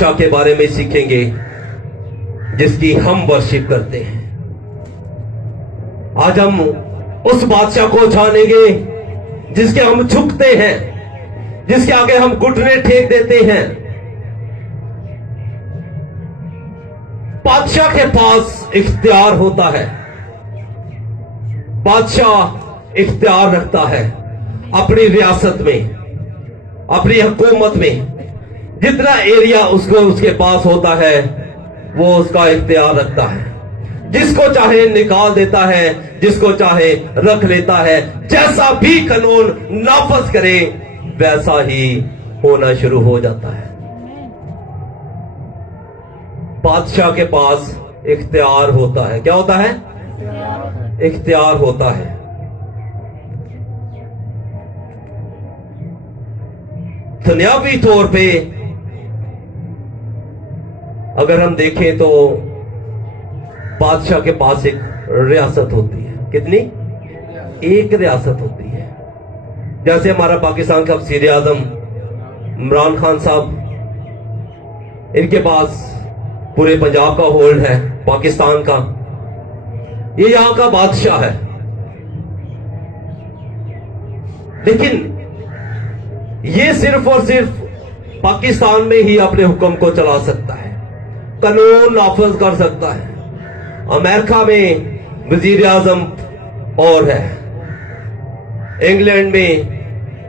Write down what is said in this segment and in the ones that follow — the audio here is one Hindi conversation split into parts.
बादशाह के बारे में सीखेंगे जिसकी हम वर्शिप करते हैं। आज हम उस बादशाह को जानेंगे जिसके हम झुकते हैं, जिसके आगे हम घुटने टेक देते हैं। बादशाह के पास इख्तियार होता है, बादशाह इख्तियार रखता है अपनी रियासत में, अपनी हुकूमत में। जितना एरिया उसके पास होता है वो उसका इख्तियार रखता है। जिसको चाहे निकाल देता है, जिसको चाहे रख लेता है। जैसा भी कानून नाफज करे वैसा ही होना शुरू हो जाता है। बादशाह के पास इख्तियार होता है। क्या होता है? इख्तियार होता है। दुनियावी तौर पे अगर हम देखें तो बादशाह के पास एक रियासत होती है। कितनी? एक रियासत होती है। जैसे हमारा पाकिस्तान का वज़ीर आज़म इमरान खान साहब, इनके पास पूरे पंजाब का होल्ड है, पाकिस्तान का। ये यहां का बादशाह है। लेकिन ये सिर्फ और सिर्फ पाकिस्तान में ही अपने हुक्म को चला सकता है, कानून नाफज कर सकता है। अमेरिका में वजीर आजम और है, इंग्लैंड में,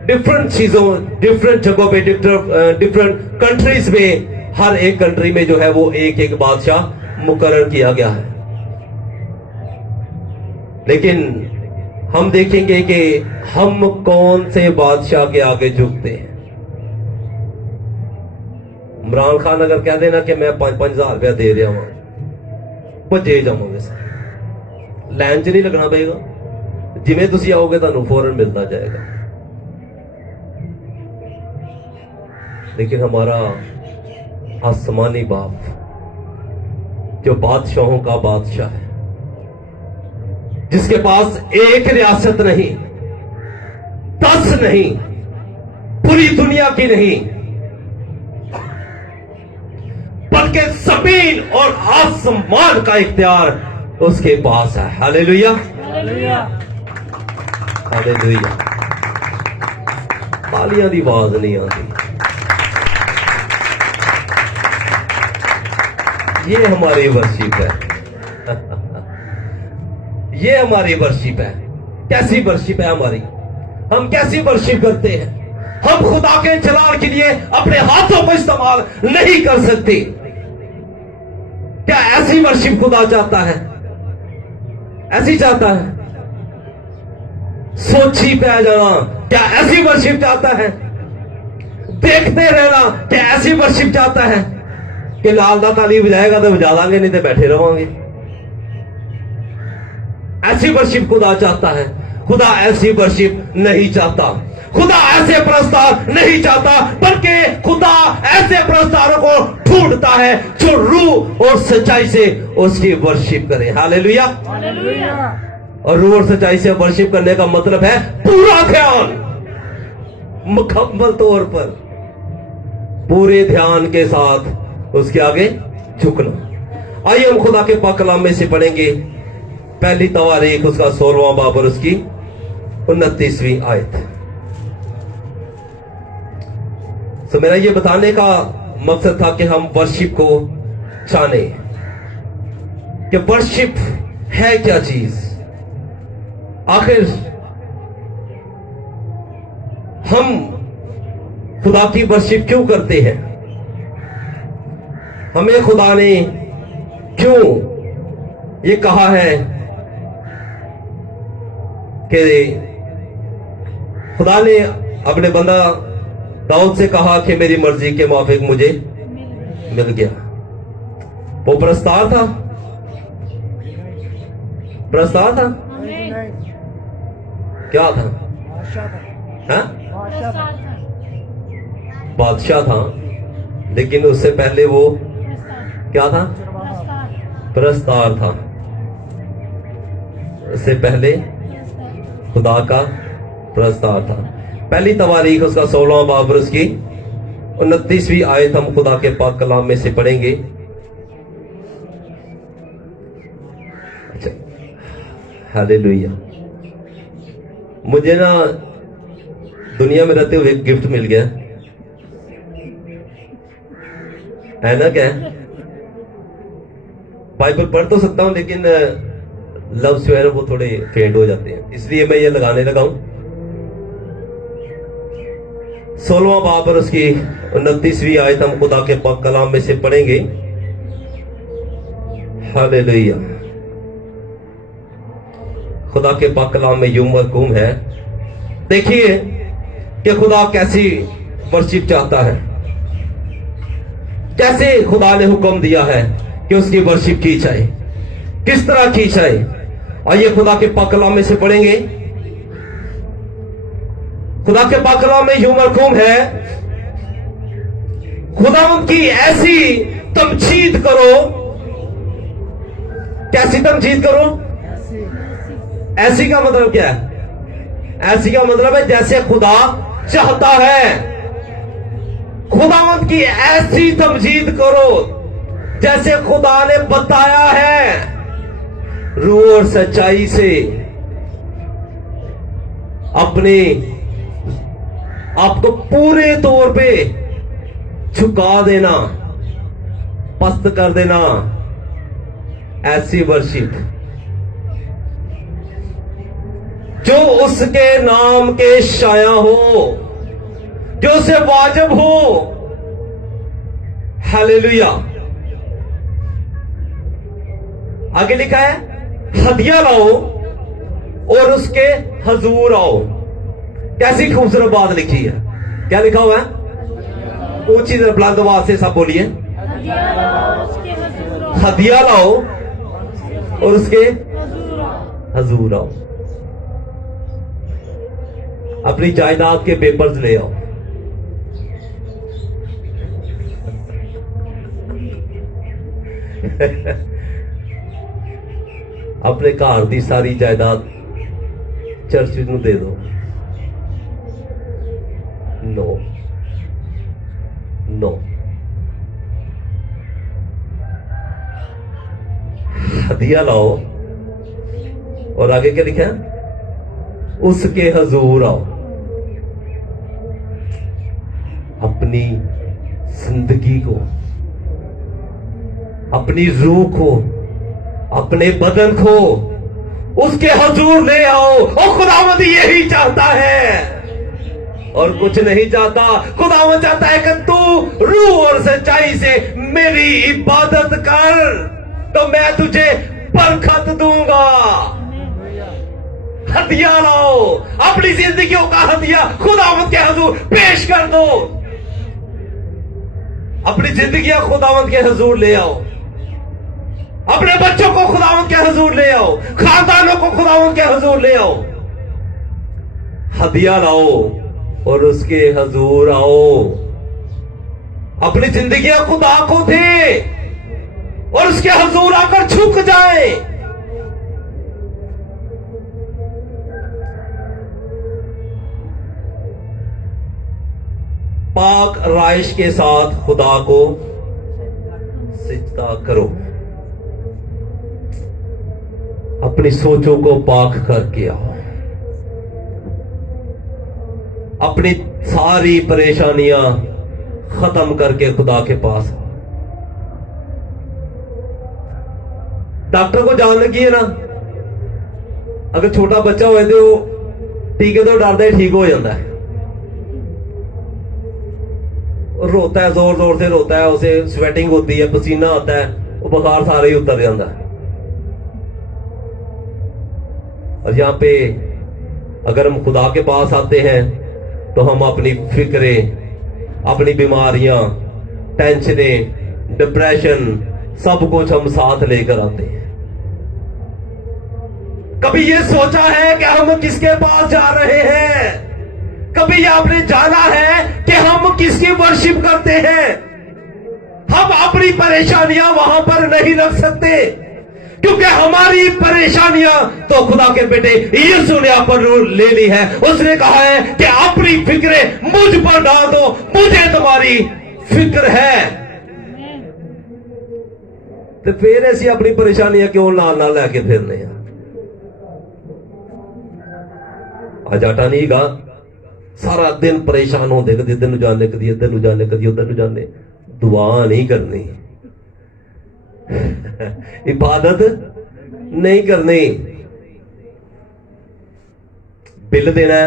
डिफरेंट चीजों, डिफरेंट जगहों पे, डिफरेंट कंट्रीज में, हर एक कंट्री में जो है वो एक एक बादशाह मुकर्रर किया गया है। लेकिन हम देखेंगे कि हम कौन से बादशाह के आगे झुकते हैं। इमरान खान अगर कह देना कि मैं 5,000 रुपया दे रहा हूं, भजे जाओगे सर, लाइन च नहीं लगना पेगा। जिमें तुम आओगे तुहानू फौरन मिलता जाएगा। लेकिन हमारा आसमानी बाप जो बादशाहों का बादशाह है, जिसके पास एक रियासत नहीं, 10 नहीं, पूरी दुनिया की नहीं, बल्कि जमीन और आसमान का इख्तियार उसके पास है। Hallelujah, hallelujah, hallelujah. तालियां दी आवाज नहीं आती। ये हमारी वर्शिप है। ये हमारी वर्शिप है। कैसी वर्शिप है हमारी? हम कैसी वर्शिप करते हैं? हम खुदा के जलाल के लिए अपने हाथों को इस्तेमाल नहीं कर सकते। क्या ऐसी वर्शिप खुदा चाहता है? ऐसी चाहता है? सोची पै जाना क्या ऐसी वर्शिप चाहता है? देखते रहना क्या ऐसी वर्शिप चाहता है? कि लाल दा ताली बजाएगा तो बजा लांगे, नहीं तो बैठे रहोगे। ऐसी वर्शिप खुदा चाहता है? खुदा ऐसी वर्शिप नहीं चाहता। खुदा ऐसे प्रस्ताव नहीं चाहता, बल्कि खुदा ऐसे प्रस्तावों को ढूंढता है जो रूह और सच्चाई से उसकी वर्शिप करे। Hallelujah, hallelujah. और रूह और सच्चाई से वर्शिप करने का मतलब है पूरा ध्यान, मुकम्मल तौर पर पूरे ध्यान के साथ उसके आगे झुकना। आइए हम खुदा के पाक कलाम में से पढ़ेंगे पहली तवारीख उसका 16वां बाब और उसकी 29वीं आयत। तो मेरा ये बताने का मकसद था कि हम वर्शिप को जाने कि वर्शिप है क्या चीज। आखिर हम खुदा की वर्शिप क्यों करते हैं? हमें खुदा ने क्यों ये कहा है कि खुदा ने अपने बंदा दाऊद से कहा कि मेरी मर्जी के मुताबिक मुझे मिल गया। वो प्रस्ताव था, प्रस्ताव था, क्या था? बादशाह था। लेकिन उससे पहले वो क्या था? प्रस्ताव था। उससे पहले खुदा का प्रस्ताव था। पहली तवारीख उसका 16वां बाब उसकी 29वीं आयत हम खुदा के पाक कलाम में से पढ़ेंगे। अच्छा, हालेलुया। मुझे ना दुनिया में रहते हुए एक गिफ्ट मिल गया है ना। क्या है? बाइबल पढ़ तो सकता हूं लेकिन लफ्ज जो है वो थोड़े फेड हो जाते हैं, इसलिए मैं ये लगाने लगा हूं। 16वां बाब और उसकी 29वीं आयत हम खुदा के पाक कलाम में से पढ़ेंगे। हालेलुया। खुदा के पाक कलाम में यूं मरकूम है। देखिए कि खुदा कैसी वर्शिप चाहता है, कैसे खुदा ने हुक्म दिया है कि उसकी वर्शिप की जाए, किस तरह की जाए। और ये खुदा के पाक कलाम में से पढ़ेंगे। खुदा के पाक कलाम में यूं मरकूम है, खुदा की ऐसी तमजीद करो। कैसी तमजीद करो? ऐसी का मतलब क्या है? ऐसी का मतलब है जैसे खुदा चाहता है। खुदावंत की ऐसी तमजीद करो जैसे खुदा ने बताया है, रूह और सच्चाई से अपने आपको पूरे तौर पे झुका देना, पस्त कर देना। ऐसी वर्शिप जो उसके नाम के शाया हो, जो उसे वाजिब हो। हालेलुया। आगे लिखा है, हदिया लाओ और उसके हजूर आओ। कैसी खूबसूरत बात लिखी है। क्या लिखा हुआ है? ऊंची बुलंद आवाज से सब बोलिए, हदिया लाओ और उसके हजूर आओ। अपनी जायदाद के पेपर्स ले आओ। अपने घर की सारी जायदाद चर्च नूं दे दो। No no. हदिया लाओ और आगे क्या लिखा है? उसके हजूर आओ। अपनी जिंदगी को, अपनी रूह को, अपने बदन को उसके हजूर ले आओ। और खुदावंद यही चाहता है और कुछ नहीं चाहता। खुदावंद चाहता है कि तू रूह और सच्चाई से मेरी इबादत कर, तो मैं तुझे बरकत दूंगा। हदिया लाओ, अपनी जिंदगियों का हदिया खुदावंद के हजूर पेश कर दो। अपनी जिंदगियां खुदावंद के हजूर ले आओ। अपने बच्चों को खुदावंद के हजूर ले आओ। खानदानों को खुदावंद के हजूर ले आओ। हदिया लाओ और उसके हजूर आओ। अपनी जिंदगियां खुदा को दे और उसके हजूर आकर झुक जाए। पाक राइश के साथ खुदा को सिजदा करो। अपनी सोचों को पाक करके आओ। अपनी सारी परेशानियां खत्म करके खुदा के पास आओ। डॉक्टर को जान लगी है ना, अगर छोटा बच्चा होए तो टीके तो डरदा ही ठीक हो जाता है। रोता है, जोर जोर से रोता है, उसे स्वेटिंग होती है, पसीना आता है, वो बुखार सारे ही उतर जाता है। और यहां पे अगर हम खुदा के पास आते हैं तो हम अपनी फिक्रें, अपनी बीमारियां, टेंशनें, डिप्रेशन, सब कुछ हम साथ लेकर आते हैं। कभी ये सोचा है कि हम किसके पास जा रहे हैं? कभी ये आपने जाना है कि हम किसकी वर्शिप करते हैं? हम अपनी परेशानियां वहां पर नहीं रख सकते, क्योंकि हमारी परेशानियां तो खुदा के बेटे यीशु ने आप पर ले ली है। उसने कहा है कि अपनी फिक्रें मुझ पर डाल दो, मुझे तुम्हारी फिक्र है। तो फिर ऐसी अपनी परेशानियां क्यों ना लेके फिरने हैं? आज आटा नहीं गा, सारा दिन परेशान होते, कदी इधर जाने, कदी इधर जाने, कदी उधर जाने। दुआ नहीं करनी, इबादत नहीं करनी। बिल देना,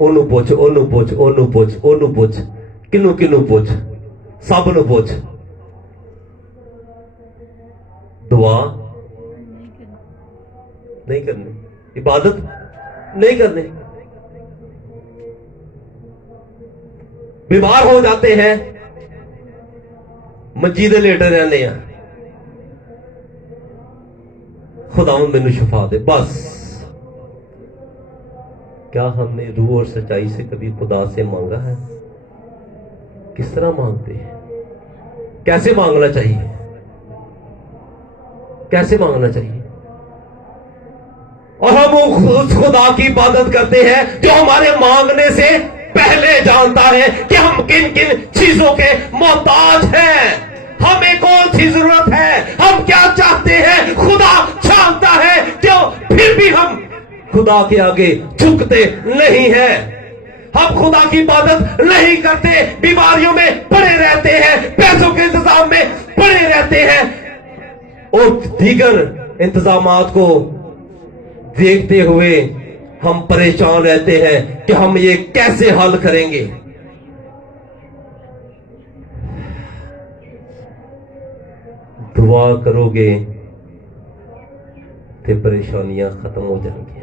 ओनू पुछ, ओनू पुछ, ओनू पुछ, ओनू पुछ, किनू किनू पुछ, सब नू पुछ। दुआ नहीं करनी, इबादत नहीं करनी। बीमार हो जाते हैं, मस्जिद लेटे रहने हैं, खुदावंद मैनू शिफा दे, बस। क्या हमने रूह और सच्चाई से कभी खुदा से मांगा है? किस तरह मांगते हैं? कैसे मांगना चाहिए? कैसे मांगना चाहिए? और हम उस खुदा की इबादत करते हैं जो हमारे मांगने से पहले जानता है कि हम किन किन चीजों के मोहताज हैं, हमें कौन सी जरूरत है, हम क्या चाहते हैं, खुदा जानता है। क्यों? फिर भी हम खुदा के आगे झुकते नहीं हैं, हम खुदा की इबादत नहीं करते, बीमारियों में पड़े रहते हैं, पैसों के इंतजाम में पड़े रहते हैं और दीगर इंतजामात को देखते हुए हम परेशान रहते हैं कि हम ये कैसे हल करेंगे। दुआ करोगे तो परेशानियां खत्म हो जाएंगी।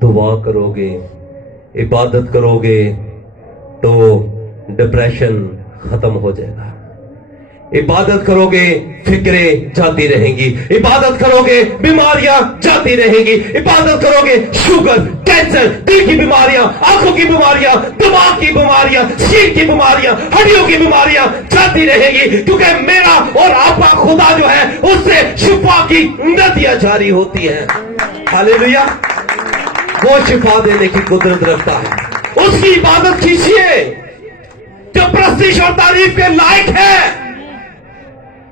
दुआ करोगे, इबादत करोगे तो डिप्रेशन खत्म हो जाएगा। इबादत करोगे, फिक्रें जाती रहेंगी। इबादत करोगे, बीमारियां जाती रहेंगी। इबादत करोगे, शुगर, कैंसर, दिल की बीमारियां, आंखों की बीमारियां, दिमाग की बीमारियां, सीट की बीमारियां, हड्डियों की बीमारियां जाती रहेगी। क्योंकि मेरा और आपका खुदा जो है उससे शिफा की नदियां जारी होती हैं। हालेलुया। वो शिफा देने की कुदरत रखता है। उसकी इबादत कीजिए जो प्रस्तिश और तारीफ के लायक है,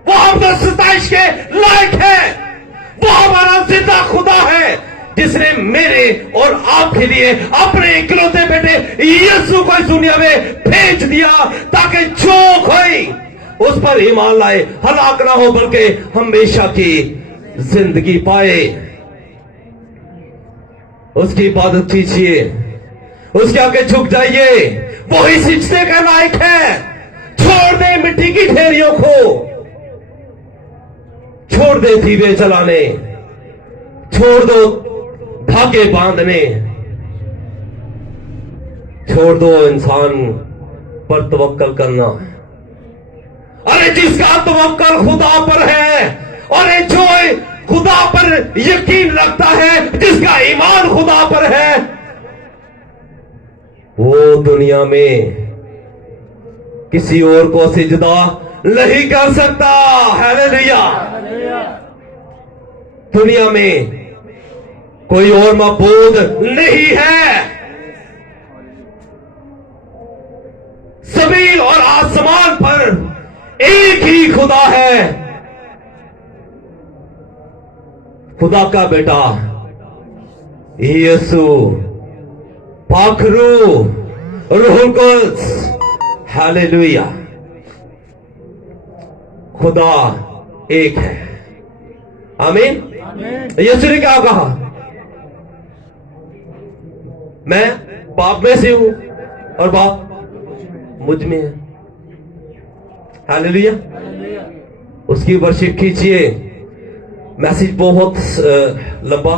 वो हम तो सताइश के लायक है। वो हमारा जिंदा खुदा है जिसने मेरे और आपके लिए अपने इकलौते बेटे यीशु को इस दुनिया में भेज दिया ताकि जो कोई उस पर ईमान लाए हलाक ना हो बल्कि हमेशा की जिंदगी पाए। उसकी इबादत कीजिए, उसके आगे झुक जाइए, वो ही सिजदे का लायक है। छोड़ दे मिट्टी की ढेरियों को, छोड़ दे दीवे जलाने, छोड़ दो धागे बांधने, छोड़ दो इंसान पर तवक्कल करना। अरे जिसका तवक्कल खुदा पर है, और जो खुदा पर यकीन रखता है, जिसका ईमान खुदा पर है, वो दुनिया में किसी और को सिजदा नहीं कर सकता। हालेलुया। दुनिया में कोई और मबूद नहीं है। जमीन और आसमान पर एक ही खुदा है, खुदा का बेटा यीशु, पाखरू, रूहुल कुद्स। हालेलुया। खुदा एक है। आमीन। यीशु ने क्या कहा? मैं बाप में से हूं और बाप मुझ में है। हालेलुया। उसकी वर्शिप कीजिए। मैसेज बहुत लंबा,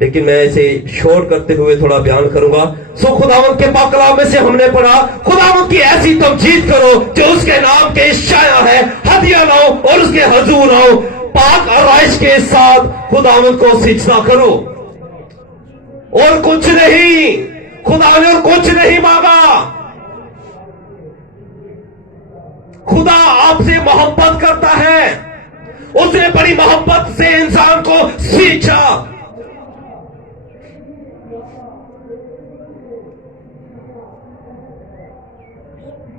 लेकिन मैं इसे शॉर्ट करते हुए थोड़ा बयान करूंगा। सो खुदावंद के पाक कलाम में से हमने पढ़ा, खुदावंद की ऐसी तमजीद करो जो उसके नाम के शाया है, हदिया लाओ और उसके हजूर आओ, पाक आराइश के साथ खुदावंद को सिजदा करो। और कुछ नहीं, खुदा ने और कुछ नहीं मांगा। खुदा आपसे मोहब्बत करता है, उसने बड़ी मोहब्बत से इंसान को सींचा।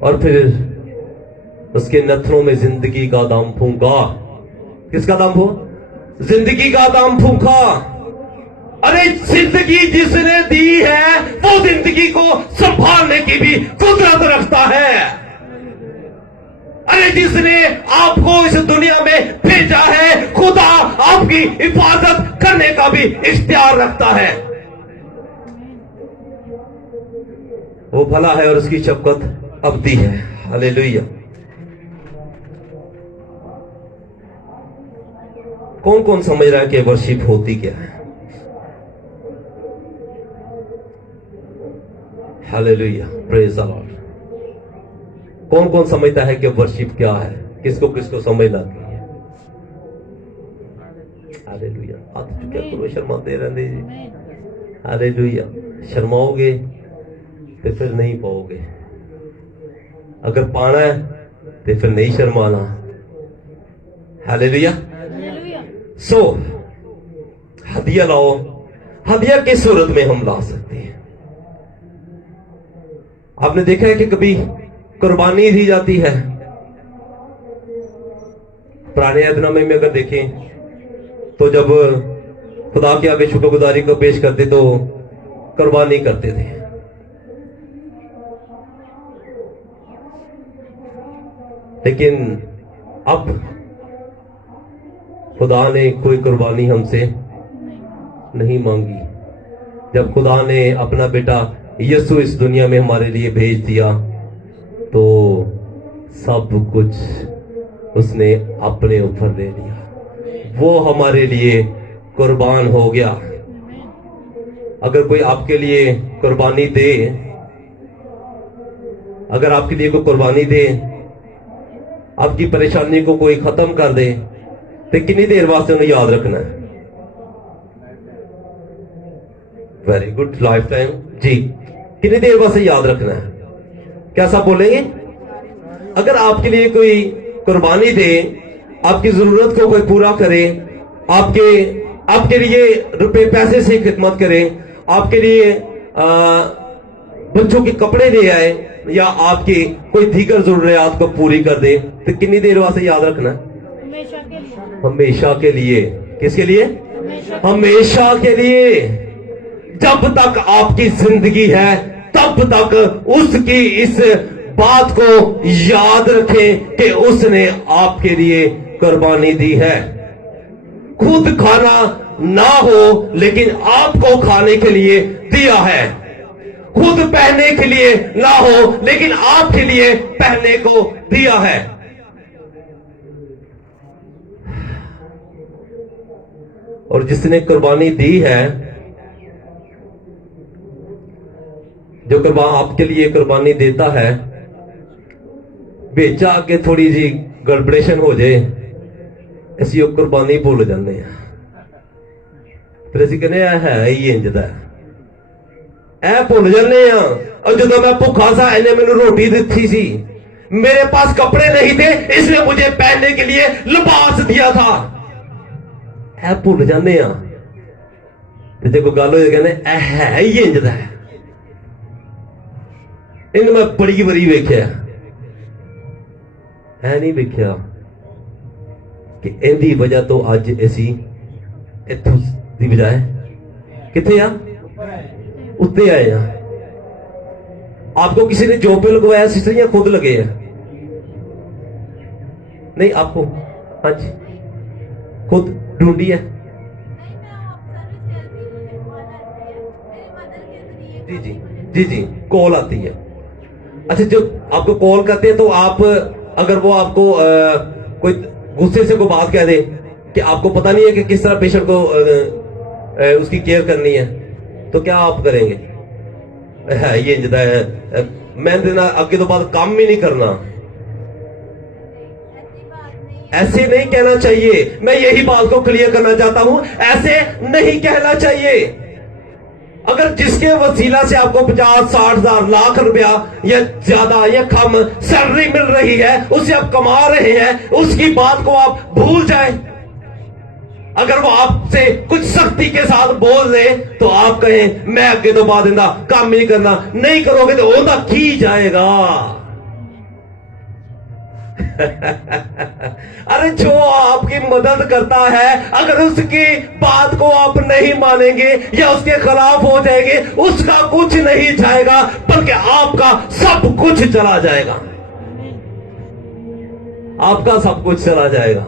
और फिर उसके नथनों में जिंदगी का दाम फूंका। किसका दाम फूंका? जिंदगी का दाम फूंका। अरे जिंदगी जिसने दी है वो जिंदगी को संभालने की भी कुदरत रखता है। अरे जिसने आपको इस दुनिया में भेजा है, खुदा आपकी हिफाजत करने का भी इख्तियार रखता है। वो भला है और उसकी शफकत अबदी है। हालेलुया। कौन कौन समझ रहा है कि वर्शिप होती क्या है? Hallelujah, praise the Lord. कौन कौन समझता है कि वर्शिप क्या है? किसको किसको समझ लाती है? हालेलुया। हाथ चुके करो, शर्माते रहने जी। हालेलुया। शर्माओगे तो फिर नहीं पाओगे। अगर पाना है तो फिर नहीं शर्माना। हालेलुया। सो हदिया लाओ। हदिया किस सूरत में हम ला सकते हैं? आपने देखा है कि कभी कुर्बानी दी जाती है। पुराने अहदनामे में अगर देखें तो जब खुदा के आगे शुक्रगुजारी को पेश करते तो कुर्बानी करते थे। लेकिन अब खुदा ने कोई कुर्बानी हमसे नहीं मांगी। जब खुदा ने अपना बेटा यीशु इस दुनिया में हमारे लिए भेज दिया तो सब कुछ उसने अपने ऊपर ले लिया। वो हमारे लिए कुर्बान हो गया। अगर कोई आपके लिए कुर्बानी दे, अगर आपके लिए कोई कुर्बानी दे, आपकी परेशानी को कोई खत्म कर दे, तो कितनी देर वास्ते उन्हें याद रखना है? वेरी गुड, लाइफ टाइम जी। कितनी देर वास्ते याद रखना है? क्या सब बोलेंगे? अगर आपके लिए कोई कुर्बानी दे, आपकी जरूरत को कोई पूरा करे, आपके लिए रुपए पैसे से खिदमत करे, आपके लिए बच्चों के कपड़े ले आए या आपकी कोई दीगर जरूरियात को पूरी कर दे, तो कितनी देर वास्ते याद रखना है? हमेशा के लिए। किसके लिए? हमेशा के लिए। जब तक आपकी जिंदगी है तब तक उसकी इस बात को याद रखें कि उसने आपके लिए कुर्बानी दी है। खुद खाना ना हो लेकिन आपको खाने के लिए दिया है। खुद पहनने के लिए ना हो लेकिन आपके लिए पहनने को दिया है। और जिसने कुर्बानी दी है, जो कुर्बान आपके लिए कुर्बानी देता है, बेचा के थोड़ी जी गड़बड़ेशन हो जाए, ऐसी कुर्बानी भूल जाते हैं। फिर असं कहने है ही इंजदा ऐ भूल जाने। और जो मैं भुखा सा इन्हें मैंने रोटी दी सी, मेरे पास कपड़े नहीं थे, इसने मुझे पहनने के लिए लिबास दिया था। ऐ भूल जाने। जो कोई गल हो कहने है ही इंजदा है। इन मैं बड़ी बारी वेख्या है, नहीं वेख्या कि इनकी वजह तो अज असी इथों दी बजाय किथे आ उत्ते आए हैं। आपको किसी ने जॉब पे लगवाया सिस्टर या खुद लगे हैं? नहीं, आपको? हाँ जी, खुद ढूंढी है। जी जी जी जी, कॉल आती है। अच्छा, जो आपको कॉल करते हैं तो आप, अगर वो आपको कोई गुस्से से कोई बात कह दे कि आपको पता नहीं है कि किस तरह पेशेंट को उसकी केयर करनी है, तो क्या आप करेंगे? है ये इंजदा है, मैं देना आगे तो बाद काम ही नहीं करना। ऐसे नहीं कहना चाहिए। मैं यही बात को क्लियर करना चाहता हूं, ऐसे नहीं कहना चाहिए। अगर जिसके वसीला से आपको 50-60 हजार लाख रुपया या ज्यादा या कम सैलरी मिल रही है, उसे आप कमा रहे हैं, उसकी बात को आप भूल जाएं। अगर वो आपसे कुछ सख्ती के साथ बोल दे तो आप कहें मैं अगे तो पा देंदा, काम नहीं करना, नहीं करोगे तो ओदा की जाएगा। अरे जो आपकी मदद करता है, अगर उसकी बात को आप नहीं मानेंगे या उसके खिलाफ हो जाएंगे, उसका कुछ नहीं जाएगा बल्कि आपका सब कुछ चला जाएगा। आपका सब कुछ चला जाएगा।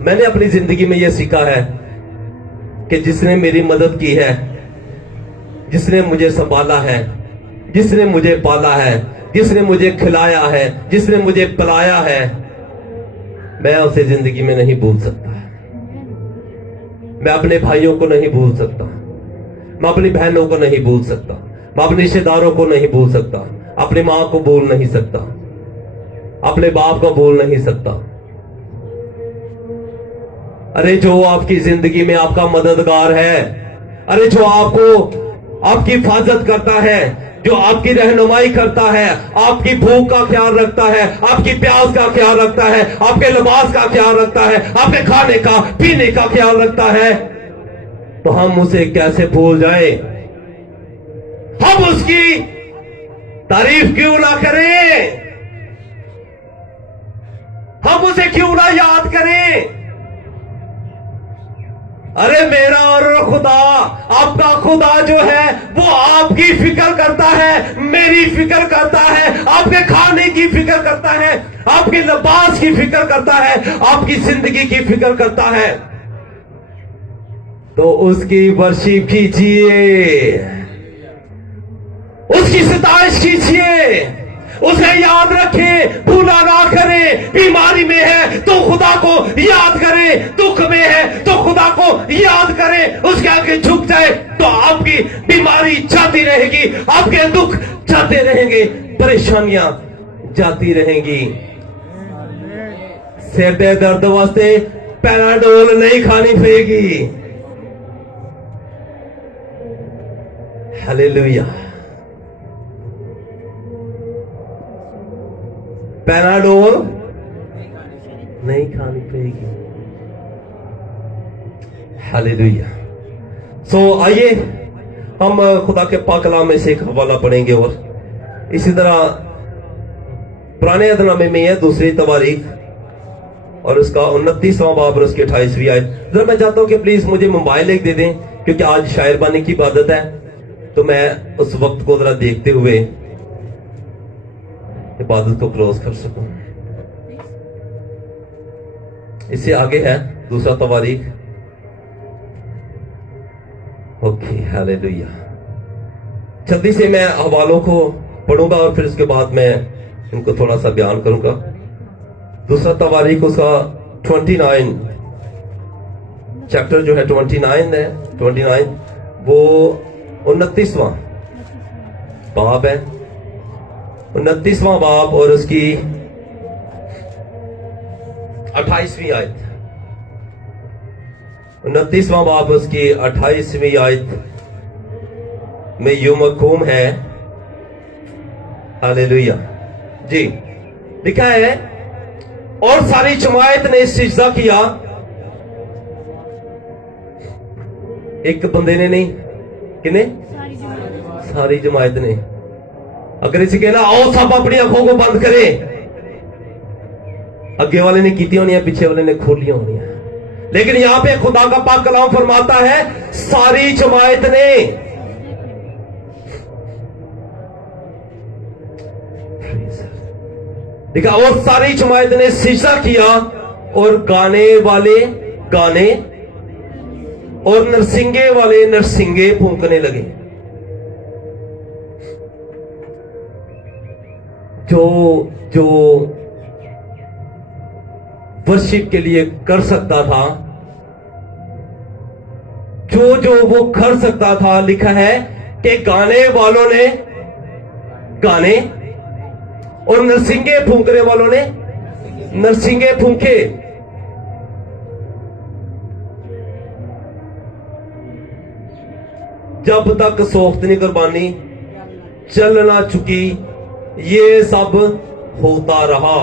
मैंने अपनी जिंदगी में यह सीखा है कि जिसने मेरी मदद की है, जिसने मुझे संभाला है, जिसने मुझे पाला है, जिसने मुझे खिलाया है, जिसने मुझे पिलाया है, मैं उसे जिंदगी में नहीं भूल सकता। मैं अपने भाइयों को नहीं भूल सकता, मैं अपनी बहनों को नहीं भूल सकता, मैं अपने रिश्तेदारों को नहीं भूल सकता, अपनी मां को भूल नहीं सकता, अपने बाप को भूल नहीं सकता। अरे जो आपकी जिंदगी में आपका मददगार है, अरे जो आपको आपकी हिफाजत करता है, जो आपकी रहनुमाई करता है, आपकी भूख का ख्याल रखता है, आपकी प्यास का ख्याल रखता है, आपके लिबास का ख्याल रखता है, आपके खाने का पीने का ख्याल रखता है, तो हम उसे कैसे भूल जाए? हम उसकी तारीफ क्यों ना करें? हम उसे क्यों ना याद करें? अरे मेरा और खुदा, आपका खुदा जो है वो आपकी फिक्र करता है, मेरी फिक्र करता है, आपके खाने की फिक्र करता है, आपके लिबास की फिक्र करता है, आपकी जिंदगी की फिक्र करता है। तो उसकी वर्शिप कीजिए, उसकी सताइश कीजिए, उसे याद रखें, भूला ना करें। बीमारी में है तो खुदा को याद करें, दुख में है तो खुदा को याद करें, उसके आगे झुक जाए तो आपकी बीमारी जाती रहेगी, आपके दुख जाते रहेंगे, परेशानियां जाती रहेंगी। सिर दे दर्द वास्ते पैराडोल नहीं खानी पड़ेगी। हालेलुया। पैराडोल नहीं खानी पड़ेगी। हालेलुया। सो आइए हम खुदा के पाक कलाम में से एक हवाला पढ़ेंगे और इसी तरह पुराने अहदनामे में है दूसरी तवारीख और उसका 29वां बाब और उसकी 28वीं आयत। जरा मैं चाहता हूं कि प्लीज मुझे मोबाइल एक दे दें, क्योंकि आज शायरबानी की इबादत है, तो मैं उस वक्त को जरा देखते हुए इबादत को क्लोज कर सकूं। इससे आगे है दूसरा तवारीख। Okay, hallelujah. जल्दी से मैं हवालों को पढ़ूंगा और फिर उसके बाद मैं इनको थोड़ा सा बयान करूंगा। दूसरा तवारीख उसका 29 चैप्टर जो है 29 है, 29 वो 29वां बाब है, 29वां बाब और उसकी 28वीं आयत। 29वां बाब उसकी 28वीं आयत में यूं मफ़हूम है, हालेलुया जी, लिखा है और सारी जमायत ने सिजदा किया। एक बंदे ने नहीं, किने? सारी जमायत ने। अगर इसे कहना आओ सब अपनी आंखों को बंद करें, अगे वाले ने की होनी है, पीछे वाले ने खोली होनी है, लेकिन यहां पे खुदा का पाक कलाम फरमाता है सारी जमायत ने। देखा, और सारी जमायत ने सिजदा किया और गाने वाले गाने और नरसिंगे वाले नरसिंगे फूंकने लगे। जो जो वर्शिप के लिए कर सकता था, जो जो वो कर सकता था, लिखा है कि गाने वालों ने गाने और नरसिंगे फूंकने वालों ने नरसिंगे फूंके। जब तक सोख्तनी कुर्बानी चल ना चुकी, ये सब होता रहा।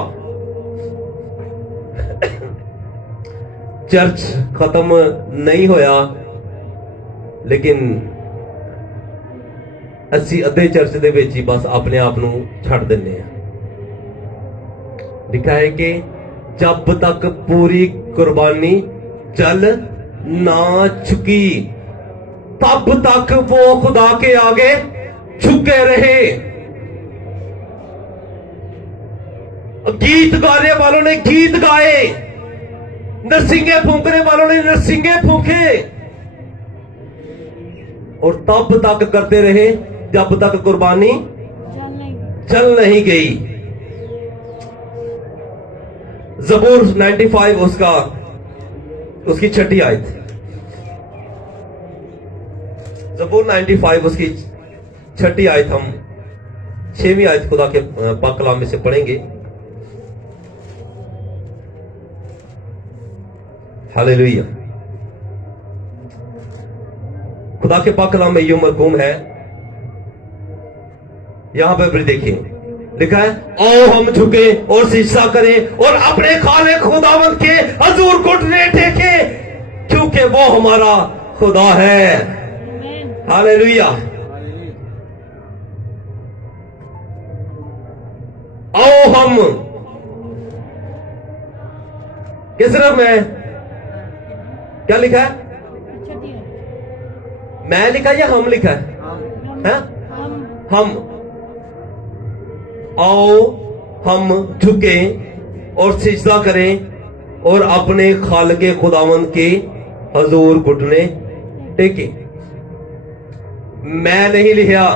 चर्च खत्म नहीं होया, लेकिन ਅਸੀਂ ਅੱਧੇ ਚਰਚ ਦੇ ਵਿੱਚ ਹੀ ਬਸ ਆਪਣੇ ਆਪ ਨੂੰ ਛੱਡ ਦਿੰਨੇ ਆ। लिखा है कि जब तक पूरी कुर्बानी जल ना चुकी तब तक वो खुदा के आगे झुके रहे। गीत गाने वालों ने गीत गाए, नरसिंगे फूंकने वालों ने नरसिंगे फूंके, और तब तक करते रहे जब तक कुर्बानी चल नहीं गई। ज़बूर 95 उसकी छठी आयत, ज़बूर 95 उसकी छठी आयत, हम 6वीं आयत खुदा के पाक कलाम में से पढ़ेंगे। हालेलुया। खुदा के पाक कलाम में यूं मरकूम है, यहां पर भी देखिए लिखा है, आओ हम झुके और सिजदा करें और अपने खाने खुदावंद के हजूर घुटने टेके, क्योंकि वो हमारा खुदा है। हालेलुया। आओ हम, किस तरफ में क्या लिखा है? मैं लिखा या हम लिखा है? हम। आओ हम झुके और सिजदा करें और अपने खालके खुदावंद के हजूर घुटने टेके। मैं नहीं लिखा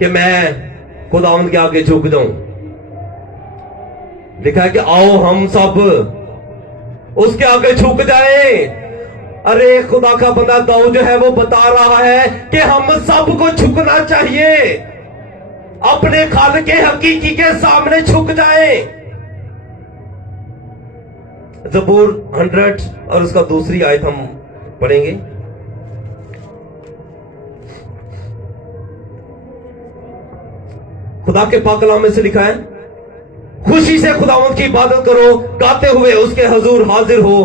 कि मैं खुदावंद के आगे झुक जाऊं, लिखा है कि आओ हम सब उसके आगे झुक जाएं। अरे खुदा का बंदा दाऊद जो है वो बता रहा है कि हम सबको झुकना चाहिए, अपने खालिक हकीकी के सामने झुक जाए। ज़बूर 100 और उसका दूसरी आयत हम पढ़ेंगे। खुदा के पाक कलाम में से लिखा है, खुशी से खुदावंद की इबादत करो, गाते हुए उसके हजूर हाजिर हो।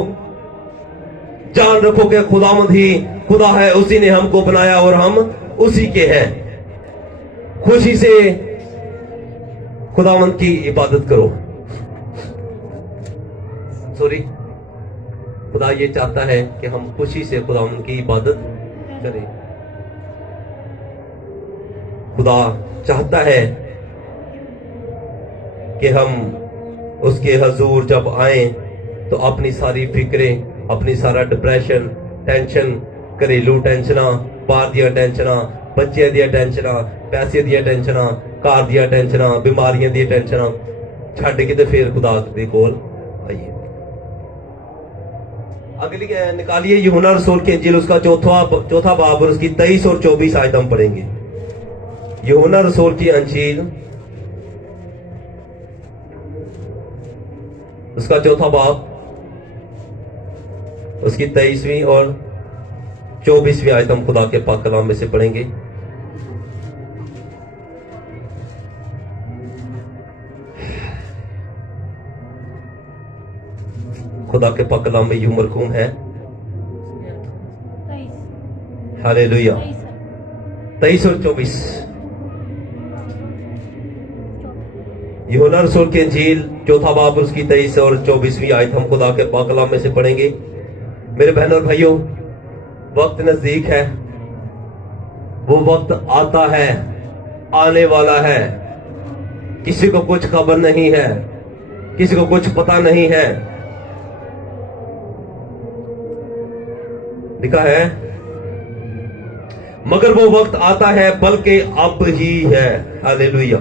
जान रखो कि खुदावंद ही खुदा है, उसी ने हमको बनाया और हम उसी के हैं। खुशी से खुदावंद की इबादत करो। सॉरी, खुदा ये चाहता है कि हम खुशी से खुदावंद की इबादत करें। खुदा चाहता है कि हम उसके हजूर जब आए तो अपनी सारी फिक्रें, अपनी सारा डिप्रेशन, टेंशन, घरेलू टेंशना, बाहर दिया टेंशना, बच्चे दिया टेंशना, पैसे दिया टेंशना, घर दिया टेंशना, बीमारियां दिया टेंशना छड़ के फिर खुदा दे कोल आइए। अगली निकालिए यूहन्ना रसूल की इंजील, उसका चौथा बाब और उसकी 23 और 24 आयत हम पढ़ेंगे। यूहन्ना रसूल की इंजील, उसका चौथा बाब, उसकी 23वीं और 24वीं आयत हम खुदा के पाक कलाम में से पढ़ेंगे। खुदा के पाक कलाम में यूं मरकूम है। हालेलुया। 23 और 24 यूहन्ना रसूल की इंजील, चौथा बाब उसकी 23 और 24वीं आयत हम खुदा के पाक कलाम में से पढ़ेंगे। मेरे बहन और भाइयों, वक्त नजदीक है, वो वक्त आता है, आने वाला है। किसी को कुछ खबर नहीं है, किसी को कुछ पता नहीं है। लिखा है, मगर वो वक्त आता है, बल्कि अब ही है, हालेलुया,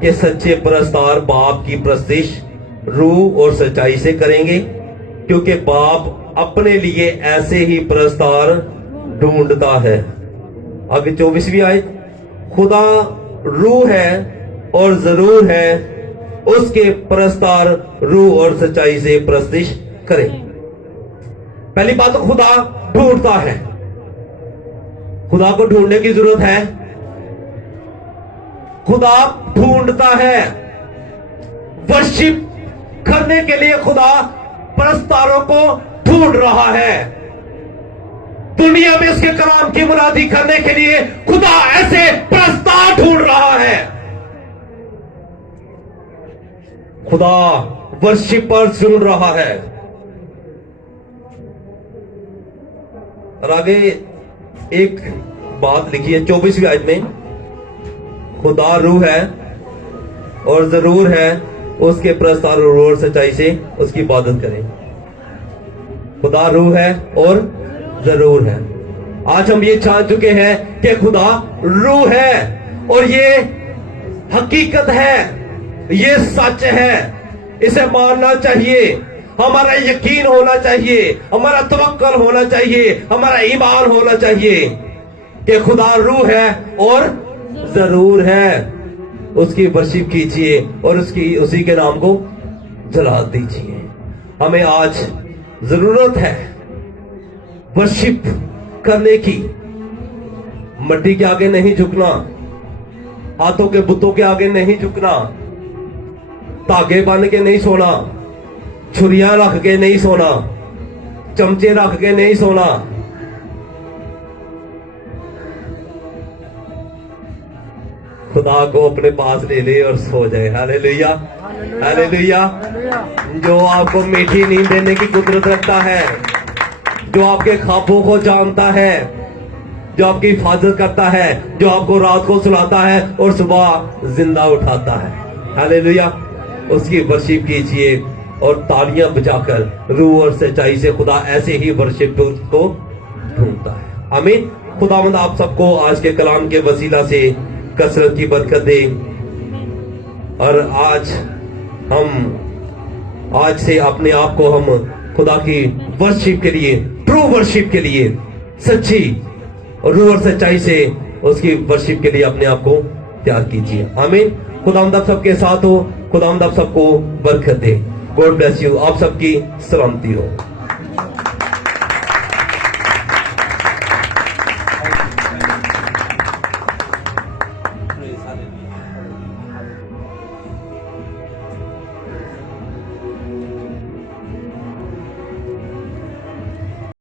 कि सच्चे परस्तार बाप की प्रस्तिश रूह और सच्चाई से करेंगे, क्योंकि बाप अपने लिए ऐसे ही परस्तार ढूंढता है। आगे 24वीं आयत, खुदा रूह है और जरूर है उसके परस्तार रूह और सच्चाई से प्रस्तिश करें। पहली बात तो खुदा ढूंढता है, खुदा को ढूंढने की जरूरत है। खुदा ढूंढता है, वर्शिप करने के लिए खुदा परस्तारों को ढूंढ रहा है। दुनिया में उसके कलाम की मुरादी करने के लिए खुदा ऐसे परस्तार ढूंढ रहा है। खुदा वर्शिपर सुन रहा है। और आगे एक बात लिखी है 24वीं आयत में, खुदा रूह है और जरूर है उसके प्रस्तार और सच्चाई से उसकी इबादत करें। खुदा रूह है और जरूर है। आज हम ये जान चुके हैं कि खुदा रूह है और ये हकीकत है, ये सच है। इसे मानना चाहिए, हमारा यकीन होना चाहिए, हमारा तवक्कुल होना चाहिए, हमारा ईमान होना चाहिए कि खुदा रूह है और जरूर है। उसकी वर्शिप कीजिए और उसी के नाम को जला दीजिए। हमें आज जरूरत है वर्शिप करने की। मिट्टी के आगे नहीं झुकना, हाथों के बुतों के आगे नहीं झुकना, धागे बांध के नहीं सोना, छुरियां रख के नहीं सोना, चमचे रख के नहीं सोना। खुदा को अपने पास ले ले और सो जाए। Hallelujah, hallelujah. जो आपको मीठी नींद देने की कुदरत रखता है, जो आपके ख्वाबों को जानता है, जो आपकी हिफाजत करता है, जो आपको रात को सुलाता है और सुबह जिंदा उठाता है। हालेलुया। उसकी वर्शिप कीजिए और तालियां बजाकर रूह और सच्चाई से खुदा ऐसे ही वर्शिप को ढूंढता है। आमीन। खुदावंद आप सबको आज के कलाम के वसीला से कसरत की बरकत दे और आज से अपने आप को हम खुदा की वर्शिप के लिए, ट्रू वर्शिप के लिए, सच्ची और रूह और सच्चाई से उसकी वर्शिप के लिए अपने आप को तैयार कीजिए। आमीन। खुदावंद आप सबके साथ हो, खुदावंद आप सबको बरकत दे। God bless you. आप सबकी सलामती हो।